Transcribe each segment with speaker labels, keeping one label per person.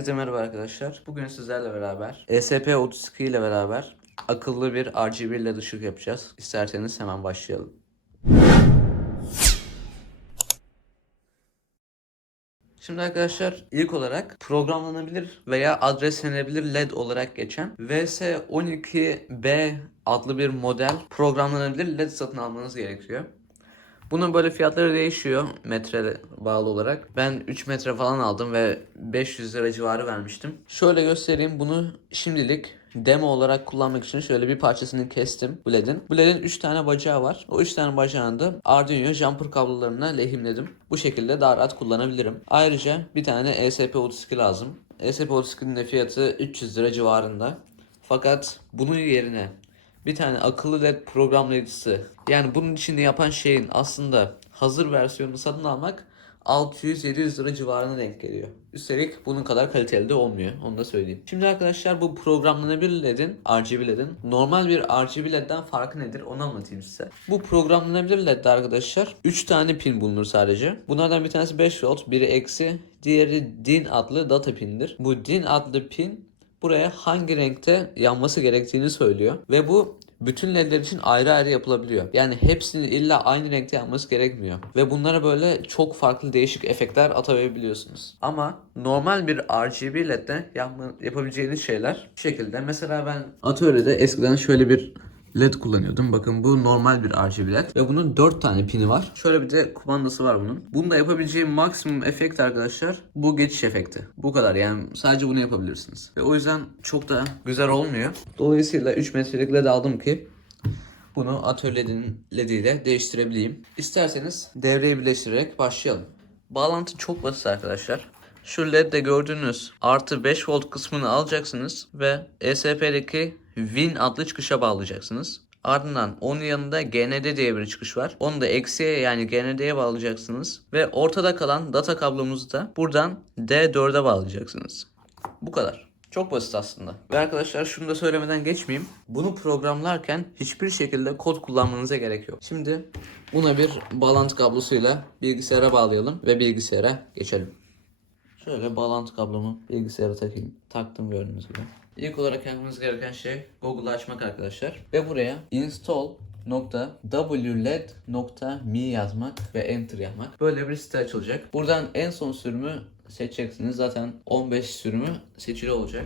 Speaker 1: Herkese merhaba arkadaşlar. Bugün sizlerle beraber E ESP32 ile beraber akıllı bir RGB LED ışık yapacağız. İsterseniz hemen başlayalım. Şimdi arkadaşlar ilk olarak programlanabilir veya adreslenebilir LED olarak geçen VS12B adlı bir model programlanabilir LED satın almanız gerekiyor. Bunun böyle fiyatları değişiyor metre bağlı olarak. Ben 3 metre falan aldım ve 500 lira civarı vermiştim. Şöyle göstereyim bunu şimdilik demo olarak kullanmak için şöyle bir parçasını kestim bu ledin. Bu ledin 3 tane bacağı var. O 3 tane bacağını da Arduino jumper kablolarına lehimledim. Bu şekilde daha rahat kullanabilirim. Ayrıca bir tane E ESP32 lazım. E ESP32'nin de fiyatı 300 lira civarında. Fakat bunun yerine bir tane akıllı led programlayıcısı yani bunun içinde yapan şeyin aslında hazır versiyonunu satın almak 600-700 lira civarına denk geliyor. Üstelik bunun kadar kaliteli de olmuyor. Onu da söyleyeyim. Şimdi arkadaşlar bu programlanabilir LED'in, RGB LED'in normal bir RGB LED'den farkı nedir onu anlatayım size. Bu programlanabilir LED'de arkadaşlar 3 tane pin bulunur sadece. Bunlardan bir tanesi 5 volt, biri eksi, diğeri DIN adlı data pindir. Bu DIN adlı pin buraya hangi renkte yanması gerektiğini söylüyor. Ve bu bütün ledler için ayrı ayrı yapılabiliyor. Yani hepsinin illa aynı renkte yanması gerekmiyor. Ve bunlara böyle çok farklı değişik efektler atabiliyorsunuz. Ama normal bir RGB ledde yapma, yapabileceğiniz şeyler şu şekilde. Mesela ben atölyede eskiden şöyle bir LED kullanıyordum. Bakın bu normal bir RGB LED ve bunun 4 tane pini var. Şöyle bir de kumandası var bunun. Bunda yapabileceğim maksimum efekt arkadaşlar bu geçiş efekti. Bu kadar yani sadece bunu yapabilirsiniz. Ve o yüzden çok da güzel olmuyor. Dolayısıyla 3 metrelik LED aldım ki bunu atölyenin LED'iyle değiştirebileyim. İsterseniz devreyi birleştirerek başlayalım. Bağlantı çok basit arkadaşlar. Şu LED'de gördüğünüz artı 5 volt kısmını alacaksınız ve ESP'deki Win adlı çıkışa bağlayacaksınız. Ardından onun yanında GND diye bir çıkış var. Onu da eksiye yani GND'ye bağlayacaksınız. Ve ortada kalan data kablomuzu da buradan D4'e bağlayacaksınız. Bu kadar. Çok basit aslında. Ve arkadaşlar şunu da söylemeden geçmeyeyim. Bunu programlarken hiçbir şekilde kod kullanmanıza gerek yok. Şimdi buna bir bağlantı kablosuyla bilgisayara bağlayalım ve bilgisayara geçelim. Şöyle bağlantı kablomu bilgisayara takayım. Taktım gördüğünüz gibi. İlk olarak yapmamız gereken şey Google'ı açmak arkadaşlar. Ve buraya install.wled.me yazmak ve enter yapmak. Böyle bir site açılacak. Buradan en son sürümü seçeceksiniz. Zaten 15 sürümü seçili olacak.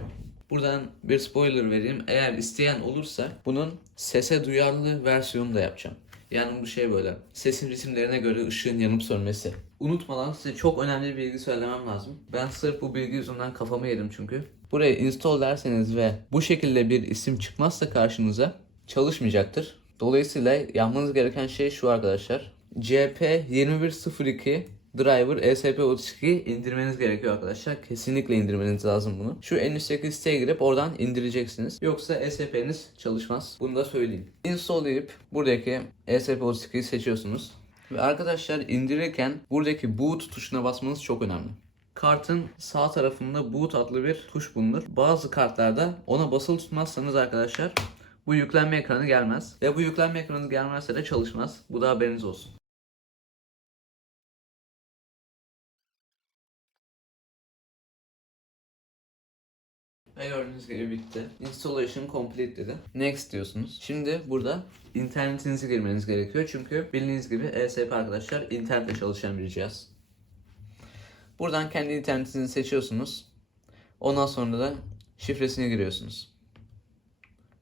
Speaker 1: Buradan bir spoiler vereyim. Eğer isteyen olursa bunun sese duyarlı versiyonu da yapacağım. Yani bu şey böyle sesin ritimlerine göre ışığın yanıp sönmesi. Unutmadan size çok önemli bir bilgi söylemem lazım. Ben sırf bu bilgi yüzünden kafamı yedim çünkü. Buraya install derseniz ve bu şekilde bir isim çıkmazsa karşınıza çalışmayacaktır. Dolayısıyla yapmanız gereken şey şu arkadaşlar. CP2102 Driver E ESP32 indirmeniz gerekiyor arkadaşlar. Kesinlikle indirmeniz lazım bunu. Şu en üstteki siteye girip oradan indireceksiniz. Yoksa ESP'niz çalışmaz. Bunu da söyleyeyim. Install deyip buradaki E ESP32'yi seçiyorsunuz. Ve arkadaşlar indirirken buradaki boot tuşuna basmanız çok önemli. Kartın sağ tarafında boot adlı bir tuş bulunur. Bazı kartlarda ona basılı tutmazsanız arkadaşlar bu yüklenme ekranı gelmez. Ve bu yüklenme ekranı gelmezse de çalışmaz. Bu da haberiniz olsun. Ve gördüğünüz gibi bitti. Installation complete dedi. Next diyorsunuz. Şimdi burada internetinizi girmeniz gerekiyor. Çünkü bildiğiniz gibi ESP arkadaşlar internetle çalışan bir cihaz. Buradan kendi internetinizi seçiyorsunuz. Ondan sonra da şifresini giriyorsunuz.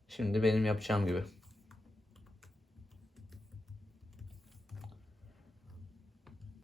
Speaker 1: Şimdi benim yapacağım gibi.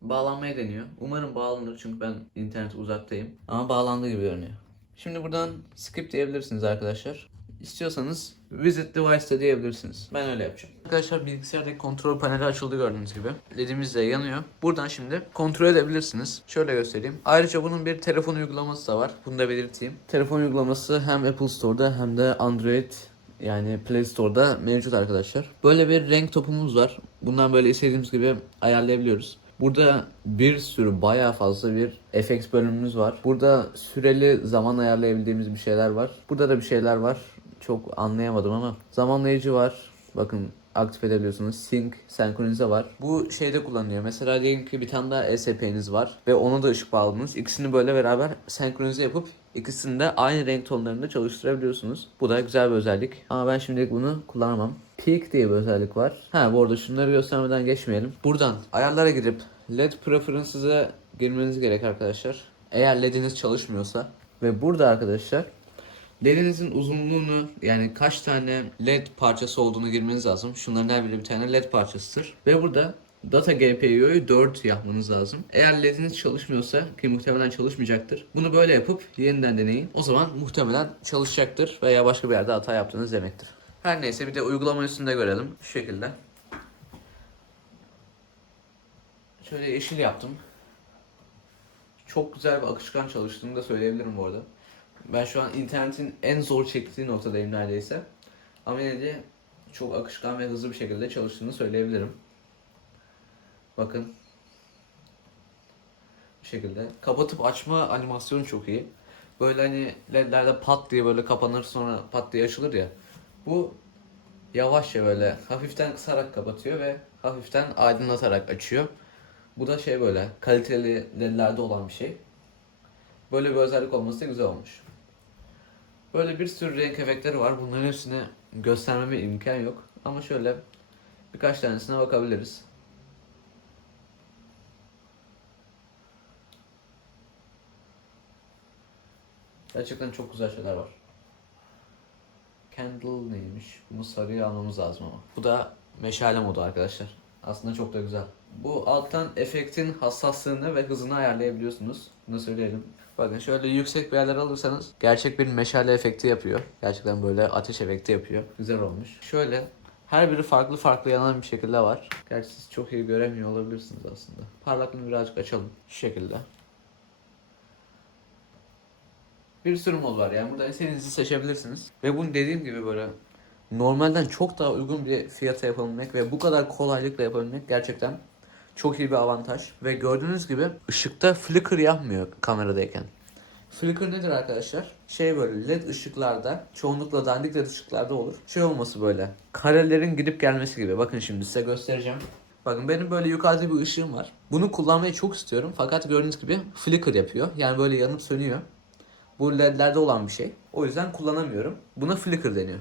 Speaker 1: Bağlanmaya deniyor. Umarım bağlanır çünkü ben internet uzaktayım. Ama bağlandığı gibi görünüyor. Şimdi buradan skip diyebilirsiniz arkadaşlar. İstiyorsanız visit device'da diyebilirsiniz. Ben öyle yapacağım. Arkadaşlar bilgisayardaki kontrol paneli açıldı gördüğünüz gibi. LED'imiz de yanıyor. Buradan şimdi kontrol edebilirsiniz. Şöyle göstereyim. Ayrıca bunun bir telefon uygulaması da var. Bunu da belirteyim. Telefon uygulaması hem Apple Store'da hem de Android yani Play Store'da mevcut arkadaşlar. Böyle bir renk topumuz var. Bundan böyle istediğimiz gibi ayarlayabiliyoruz. Burada bir sürü bayağı fazla bir FX bölümümüz var. Burada süreli zaman ayarlayabildiğimiz bir şeyler var. Burada da bir şeyler var. Çok anlayamadım ama zamanlayıcı var. Bakın aktif edebiliyorsunuz. Sync, senkronize var. Bu şeyde kullanılıyor. Mesela diyelim ki bir tane daha ESP'niz var ve ona da ışık bağladınız. İkisini böyle beraber senkronize yapıp ikisini de aynı renk tonlarında çalıştırabiliyorsunuz. Bu da güzel bir özellik. Ama ben şimdilik bunu kullanamam. Peak diye bir özellik var. Ha bu arada şunları göstermeden geçmeyelim. Buradan ayarlara girip LED preferences'e girmeniz gerek arkadaşlar. Eğer LED'iniz çalışmıyorsa ve burada arkadaşlar LED'inizin uzunluğunu yani kaç tane LED parçası olduğunu girmeniz lazım. Şunların her biri bir tane LED parçasıdır. Ve burada Data GPIO'yu 4 yapmanız lazım. Eğer LED'iniz çalışmıyorsa ki muhtemelen çalışmayacaktır. Bunu böyle yapıp yeniden deneyin. O zaman muhtemelen çalışacaktır veya başka bir yerde hata yaptığınız demektir. Her neyse bir de uygulama üstünde görelim. Şu şekilde. Şöyle yeşil yaptım. Çok güzel bir akışkan çalıştığını da söyleyebilirim bu arada. Ben şu an internetin en zor çektiği noktadayım neredeyse. Ama yine de çok akışkan ve hızlı bir şekilde çalıştığını söyleyebilirim. Bakın. Bu şekilde. Kapatıp açma animasyonu çok iyi. Böyle hani ledlerde pat diye böyle kapanır sonra pat diye açılır ya. Bu yavaşça böyle hafiften kısarak kapatıyor ve hafiften aydınlatarak açıyor. Bu da şey böyle kaliteli ledlerde olan bir şey. Böyle bir özellik olması da güzel olmuş. Böyle bir sürü renk efektleri var. Bunların hepsini göstermeme imkan yok. Ama şöyle birkaç tanesine bakabiliriz. Gerçekten çok güzel şeyler var. Candle neymiş? Bunu sarıya almamız lazım ama. Bu da meşale modu arkadaşlar. Aslında çok da güzel. Bu alttan efektin hassaslığını ve hızını ayarlayabiliyorsunuz. Bunu söyleyelim. Bakın şöyle yüksek bir yerler alırsanız gerçek bir meşale efekti yapıyor. Gerçekten böyle ateş efekti yapıyor. Güzel olmuş. Şöyle her biri farklı farklı yanan bir şekilde var. Gerçi siz çok iyi göremiyor olabilirsiniz aslında. Parlaklığını birazcık açalım. Şu şekilde. Bir sürü mod var yani burada istediğinizi seçebilirsiniz. Ve bunu dediğim gibi böyle normalden çok daha uygun bir fiyata yapabilmek ve bu kadar kolaylıkla yapabilmek gerçekten çok iyi bir avantaj. Ve gördüğünüz gibi ışıkta flicker yapmıyor kameradayken. Flicker nedir arkadaşlar? Şey böyle led ışıklarda, çoğunlukla dandik led ışıklarda olur. Şey olması böyle, karelerin gidip gelmesi gibi. Bakın şimdi size göstereceğim. Bakın benim böyle yukarıda bir ışığım var. Bunu kullanmayı çok istiyorum fakat gördüğünüz gibi flicker yapıyor. Yani böyle yanıp sönüyor. Bu ledlerde olan bir şey. O yüzden kullanamıyorum. Buna flicker deniyor.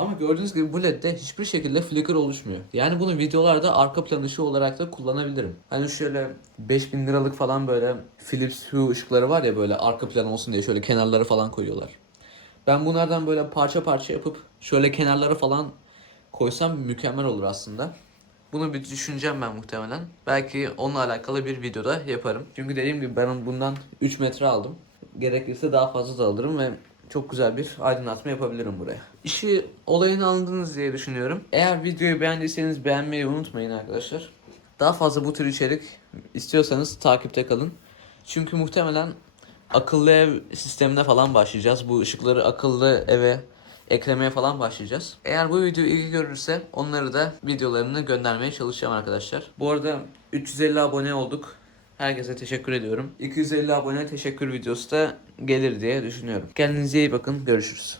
Speaker 1: Ama gördüğünüz gibi bu ledde hiçbir şekilde flicker oluşmuyor. Yani bunu videolarda arka plan ışığı olarak da kullanabilirim. Hani şöyle 5000 liralık falan böyle Philips Hue ışıkları var ya böyle arka plan olsun diye şöyle kenarlara falan koyuyorlar. Ben bunlardan böyle parça parça yapıp şöyle kenarlara falan koysam mükemmel olur aslında. Bunu bir düşüneceğim ben muhtemelen. Belki onunla alakalı bir videoda yaparım. Çünkü dediğim gibi ben bundan 3 metre aldım. Gerekirse daha fazla da alırım ve çok güzel bir aydınlatma yapabilirim buraya. İşi olayını anladınız diye düşünüyorum. Eğer videoyu beğendiyseniz beğenmeyi unutmayın arkadaşlar. Daha fazla bu tür içerik istiyorsanız takipte kalın. Çünkü muhtemelen akıllı ev sistemine falan başlayacağız. Bu ışıkları akıllı eve eklemeye falan başlayacağız. Eğer bu video ilgi görürse onları da videolarını göndermeye çalışacağım arkadaşlar. Bu arada 350 abone olduk. Herkese teşekkür ediyorum. 250 abone teşekkür videosu da gelir diye düşünüyorum. Kendinize iyi bakın. Görüşürüz.